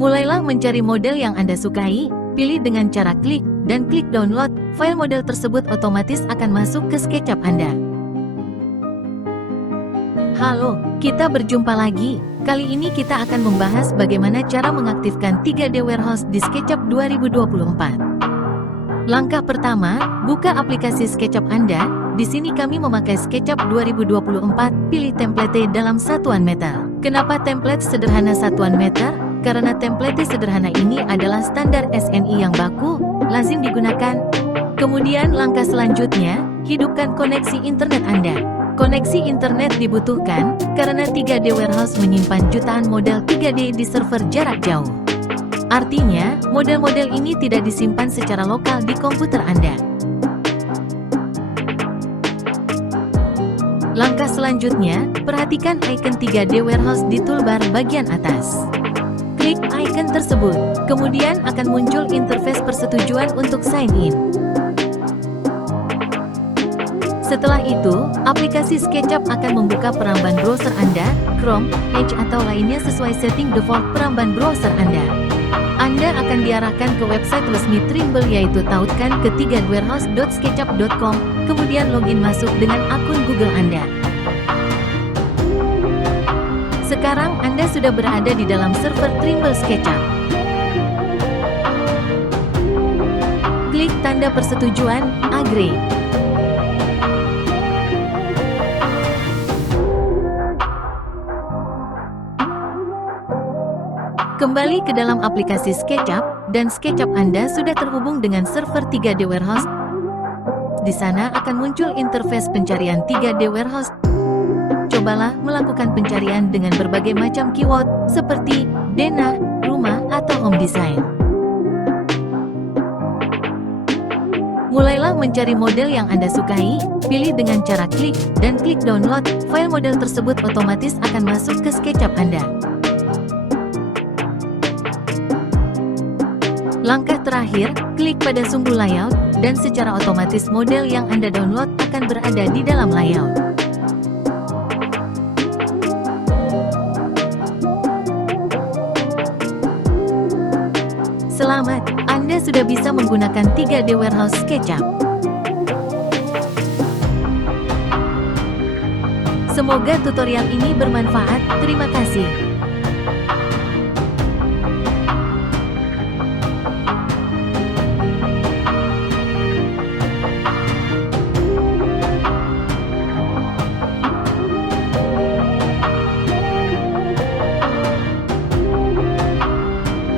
Mulailah mencari model yang Anda sukai, pilih dengan cara klik, dan klik download. File model tersebut otomatis akan masuk ke SketchUp Anda. Halo, kita berjumpa lagi. Kali ini kita akan membahas bagaimana cara mengaktifkan 3D Warehouse di SketchUp 2024. Langkah pertama, buka aplikasi SketchUp Anda. Di sini kami memakai SketchUp 2024, pilih template dalam satuan meter. Kenapa template sederhana satuan meter? Karena template sederhana ini adalah standar SNI yang baku, lazim digunakan. Kemudian langkah selanjutnya, hidupkan koneksi internet Anda. Koneksi internet dibutuhkan, karena 3D Warehouse menyimpan jutaan model 3D di server jarak jauh. Artinya, model-model ini tidak disimpan secara lokal di komputer Anda. Langkah selanjutnya, perhatikan icon 3D Warehouse di toolbar bagian atas. Klik icon tersebut, kemudian akan muncul interface persetujuan untuk sign in. Setelah itu, aplikasi SketchUp akan membuka peramban browser Anda, Chrome, Edge atau lainnya sesuai setting default peramban browser Anda. Anda akan diarahkan ke website resmi Trimble yaitu tautkan ke 3dwarehouse.sketchup.com, kemudian login masuk dengan akun Google Anda. Sekarang Anda sudah berada di dalam server Trimble SketchUp. Klik tanda persetujuan, Agree. Kembali ke dalam aplikasi SketchUp, dan SketchUp Anda sudah terhubung dengan server 3D Warehouse. Di sana akan muncul interface pencarian 3D Warehouse. Cobalah melakukan pencarian dengan berbagai macam keyword, seperti denah, rumah, atau home design. Mulailah mencari model yang Anda sukai, pilih dengan cara klik, dan klik download. File model tersebut otomatis akan masuk ke SketchUp Anda. Langkah terakhir, klik pada sumbu layout, dan secara otomatis model yang Anda download akan berada di dalam layout. Selamat, Anda sudah bisa menggunakan 3D Warehouse SketchUp. Semoga tutorial ini bermanfaat. Terima kasih.